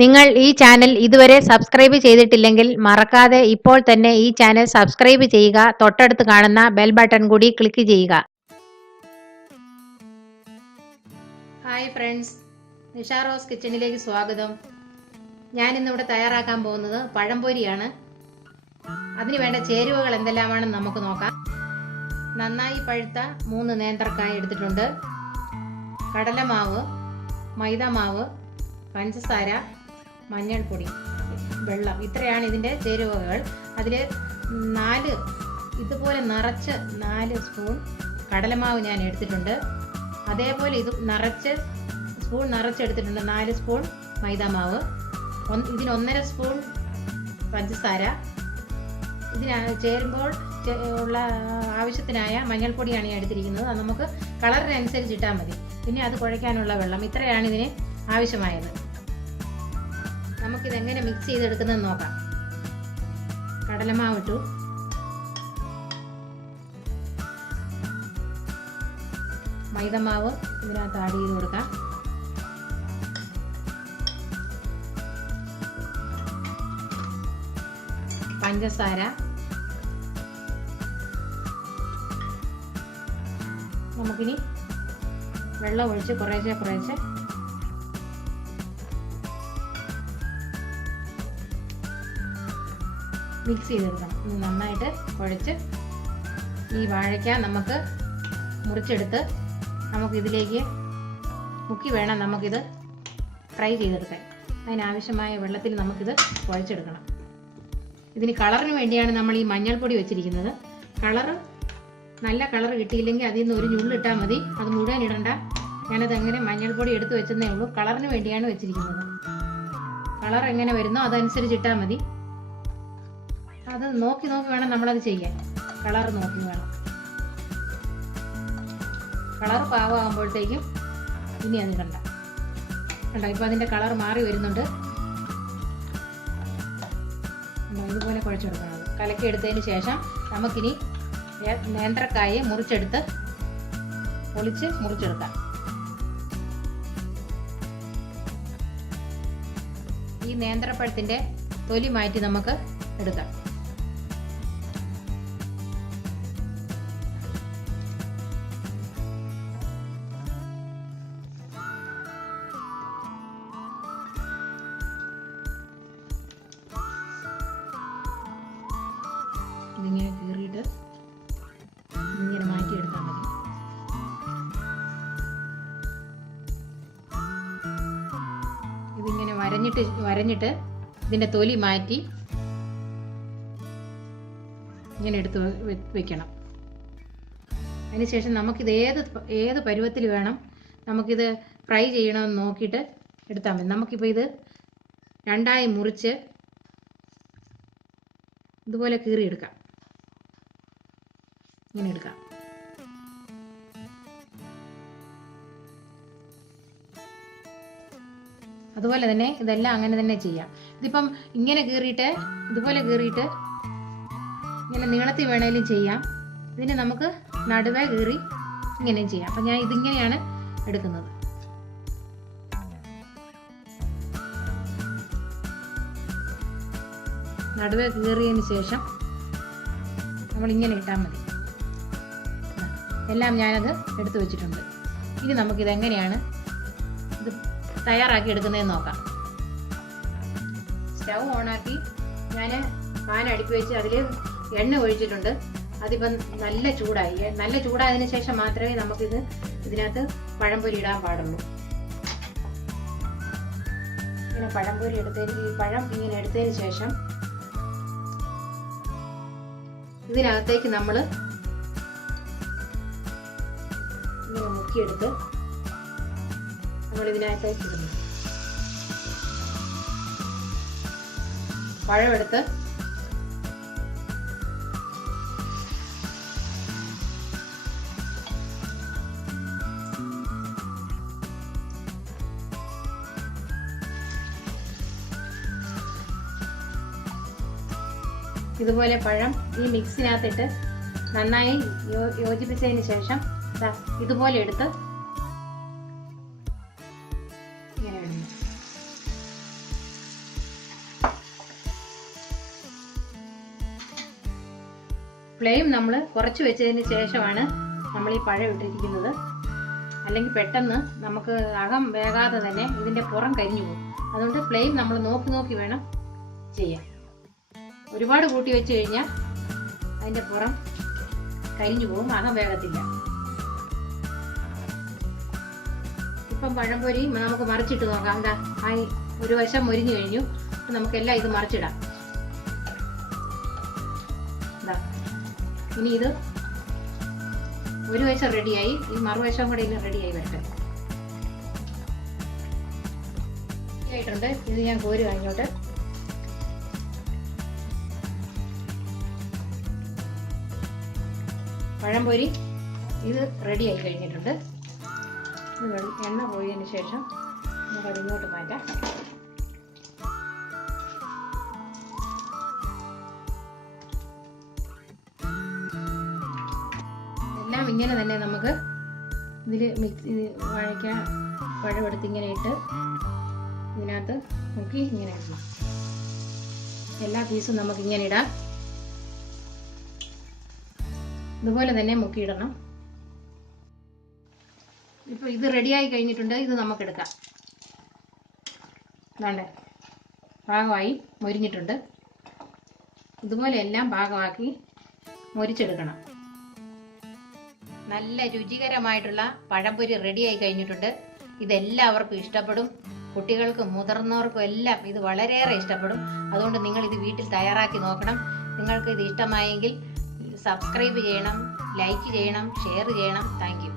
നിങ്ങൾ ഈ ചാനൽ ഇതുവരെ സബ്സ്ക്രൈബ് ചെയ്തിട്ടില്ലെങ്കിൽ മറക്കാതെ ഇപ്പോൾ തന്നെ ഈ ചാനൽ സബ്സ്ക്രൈബ് ചെയ്യുക. തൊട്ടടുത്ത് കാണുന്ന ബെൽ ബട്ടൺ കൂടി ക്ലിക്ക് ചെയ്യുക. ഹായ് ഫ്രണ്ട്സ്, നിഷ റോസ് കിച്ചണിലേക്ക് സ്വാഗതം. ഞാൻ ഇന്നിവിടെ തയ്യാറാക്കാൻ പോകുന്നത് പഴംപൊരിയാണ്. അതിന് വേണ്ട ചേരുവകൾ എന്തെല്ലാമാണെന്ന് നമുക്ക് നോക്കാം. നന്നായി പഴുത്ത 3 നേന്ത്രക്കായ എടുത്തിട്ടുണ്ട്. കടലമാവ്, മൈദമാവ്, പഞ്ചസാര, മഞ്ഞൾപ്പൊടി, വെള്ളം, ഇത്രയാണ് ഇതിൻ്റെ ചേരുവകൾ. അതിൽ 4 ഇതുപോലെ നിറച്ച് 4 സ്പൂൺ കടലമാവ് ഞാൻ എടുത്തിട്ടുണ്ട്. അതേപോലെ ഇത് സ്പൂൺ നിറച്ചെടുത്തിട്ടുണ്ട് 4 സ്പൂൺ മൈദാമാവ്. ഇതിന് 1.5 സ്പൂൺ പഞ്ചസാര. ഇതിന് ചേരുമ്പോൾ ഉള്ള ആവശ്യത്തിനായ മഞ്ഞൾപ്പൊടിയാണ് ഞാൻ എടുത്തിരിക്കുന്നത്. അത് നമുക്ക് കളറിനനുസരിച്ച് ഇട്ടാൽ മതി. പിന്നെ അത് കുഴയ്ക്കാനുള്ള വെള്ളം, ഇത്രയാണ് ഇതിന് ആവശ്യമായത്. നമുക്കിതെങ്ങനെ മിക്സ് ചെയ്തെടുക്കുന്നതെന്ന് നോക്കാം. കടലമാവ് ഇട്ടു, മൈദമാവ് ഇതിനകത്ത് ആഡ് ചെയ്ത് കൊടുക്കാം. പഞ്ചസാര, നമുക്കിനി വെള്ളം ഒഴിച്ച് കുറേശ്ശെ മിക്സ് ചെയ്തെടുക്കണം. നന്നായിട്ട് കുഴച്ച് ഈ വാഴയ്ക്ക നമുക്ക് മുറിച്ചെടുത്ത് നമുക്കിതിലേക്ക് മുക്കി വേണം നമുക്കിത് ഫ്രൈ ചെയ്തെടുക്കാൻ. അതിനാവശ്യമായ വെള്ളത്തിൽ നമുക്കിത് കുഴച്ചെടുക്കണം. ഇതിന് കളറിന് വേണ്ടിയാണ് നമ്മൾ ഈ മഞ്ഞൾപ്പൊടി വെച്ചിരിക്കുന്നത്. നല്ല കളർ കിട്ടിയില്ലെങ്കിൽ അതിൽ നിന്ന് ഒരു ഞുള്ളിട്ടാൽ മതി, അത് മുഴുവൻ ഇടണ്ട. ഞാനത് എങ്ങനെ മഞ്ഞൾപ്പൊടി എടുത്ത് വെച്ചതേ ഉള്ളൂ. കളറിന് വേണ്ടിയാണ് വെച്ചിരിക്കുന്നത്. കളർ എങ്ങനെ വരുന്നോ അതനുസരിച്ച് ഇട്ടാൽ മതി. അത് നോക്കി വേണം നമ്മളത് ചെയ്യാൻ. കളർ നോക്കി വേണം. കളർ പാകമാകുമ്പോഴത്തേക്കും ഇനി അത് ഇടണ്ട. കണ്ടോ, ഇപ്പം അതിൻ്റെ കളർ മാറി വരുന്നുണ്ട്. ഇതുപോലെ കുഴച്ചെടുക്കണം. കലക്കി എടുത്തതിന് ശേഷം നമുക്കിനി നേന്ത്രക്കായ മുറിച്ചെടുക്കാം. ഈ നേന്ത്രപ്പഴത്തിൻ്റെ തൊലി മാറ്റി നമുക്ക് എടുക്കാം. ഇതിങ്ങനെ കീറിയിട്ട് ഇങ്ങനെ മാറ്റിയെടുത്താൽ മതി. ഇതിങ്ങനെ വരഞ്ഞിട്ട് ഇതിൻ്റെ തൊലി മാറ്റി ഇങ്ങനെ എടുത്ത് വെക്കണം. അതിനുശേഷം നമുക്കിത് ഏത് പരുവത്തിൽ വേണം നമുക്കിത് ഫ്രൈ ചെയ്യണമെന്ന് നോക്കിയിട്ട് എടുത്താൽ മതി. നമുക്കിപ്പോൾ ഇത് 2ആയി മുറിച്ച് ഇതുപോലെ കീറിയെടുക്കാം. ഇങ്ങനെ എടുക്കാം. അതുപോലെ തന്നെ ഇതെല്ലാം അങ്ങനെ തന്നെ ചെയ്യാം. ഇതിപ്പം ഇതുപോലെ കീറിയിട്ട് ഇങ്ങനെ നീളത്തിൽ വേണേലും ചെയ്യാം. ഇതിന് നമുക്ക് നടുവേ കീറി ഇങ്ങനെയും ചെയ്യാം. അപ്പം ഞാൻ ഇതിങ്ങനെയാണ് എടുക്കുന്നത്. നടുവേ കീറിയതിന് ശേഷം നമ്മളിങ്ങനെ ഇട്ടാൽ മതി. എല്ലാം ഞാനത് എടുത്തു വെച്ചിട്ടുണ്ട്. ഇനി നമുക്കിതെങ്ങനെയാണ് ഇത് തയ്യാറാക്കി എടുക്കുന്നതെന്ന് നോക്കാം. സ്റ്റൗ ഓണാക്കി ഞാൻ പാൻ അടുപ്പി വെച്ച് അതിൽ എണ്ണ ഒഴിച്ചിട്ടുണ്ട്. അതിപ്പം നല്ല ചൂടായതിനു ശേഷം മാത്രമേ ഇതിനകത്ത് പഴംപൊരി ഇടാൻ പാടുള്ളൂ. ഇങ്ങനെ പഴം ഇങ്ങനെ എടുത്തതിന് ശേഷം ഇതിനകത്തേക്ക് നമ്മൾ ഇങ്ങനെ മുക്കിയെടുത്ത് ഇതിനകത്തേക്ക് ഇടുന്നു. പഴമെടുത്ത് ഇതുപോലെ പഴം ഈ മിക്സിനകത്തിട്ട് നന്നായി യോജിപ്പിച്ചതിന് ശേഷം ഇതുപോലെ എടുത്ത് ഇങ്ങനെ ഇടുന്നു. ഫ്ലെയിം നമ്മൾ കുറച്ച് വെച്ചതിന് ശേഷമാണ് നമ്മൾ ഈ പഴം ഇട്ടിരിക്കുന്നത്. അല്ലെങ്കിൽ പെട്ടെന്ന് നമുക്ക് അകം വേകാതെ തന്നെ ഇതിൻ്റെ പുറം കരിഞ്ഞു പോകും. അതുകൊണ്ട് ഫ്ലെയിം നമ്മൾ നോക്കി നോക്കി വേണം ചെയ്യാൻ. ഒരുപാട് കൂട്ടി വെച്ച് കഴിഞ്ഞാൽ അതിൻ്റെ പുറം കരിഞ്ഞു പോകും, അകം വേഗത്തില്ല. ഇപ്പം പഴംപൊരി നമുക്ക് മറിച്ചിട്ട് നോക്കാം. എന്താ ആയി ഒരു വശം മൊരിഞ്ഞു കഴിഞ്ഞു. നമുക്കെല്ലാം ഇത് മറിച്ചിടാം. ഇനി ഇത് ഒരു വശം റെഡിയായി, ഈ മറുവശം കൂടെ ഇനി റെഡിയായി വരട്ടെ. ആയിട്ടുണ്ട്. ഇത് ഞാൻ കോരി വാങ്ങിയോട്ട്. പഴംപൊരി ഇത് റെഡിയായി കഴിഞ്ഞിട്ടുണ്ട്. എണ്ണ പോയതിന് ശേഷം നമുക്ക് ഇങ്ങോട്ട് മാറ്റാം. എല്ലാം ഇങ്ങനെ തന്നെ നമുക്ക് ഇതിൽ മിക്സ് വാഴയ്ക്ക പഴമെടുത്ത് ഇങ്ങനെ ഇട്ട് ഇതിനകത്ത് മുക്കി ഇങ്ങനെ ഇടണം. എല്ലാ പീസും നമുക്ക് ഇങ്ങനെ ഇടാം. ഇതുപോലെ തന്നെ മുക്കിയിടണം. ഇപ്പോൾ ഇത് റെഡിയായി കഴിഞ്ഞിട്ടുണ്ട്. ഇത് നമുക്കെടുക്കാം. അതാണ്ട് പാകമായി മൊരിഞ്ഞിട്ടുണ്ട്. ഇതുപോലെ എല്ലാം പാകമാക്കി മൊരിച്ചെടുക്കണം. നല്ല രുചികരമായിട്ടുള്ള പഴംപൊരി റെഡിയായി കഴിഞ്ഞിട്ടുണ്ട്. ഇതെല്ലാവർക്കും ഇഷ്ടപ്പെടും. കുട്ടികൾക്കും മുതിർന്നവർക്കും എല്ലാം ഇത് വളരെയേറെ ഇഷ്ടപ്പെടും. അതുകൊണ്ട് നിങ്ങൾ ഇത് വീട്ടിൽ തയ്യാറാക്കി നോക്കണം. നിങ്ങൾക്ക് ഇത് ഇഷ്ടമായെങ്കിൽ സബ്സ്ക്രൈബ് ചെയ്യണം, ലൈക്ക് ചെയ്യണം, ഷെയർ ചെയ്യണം. Thank you.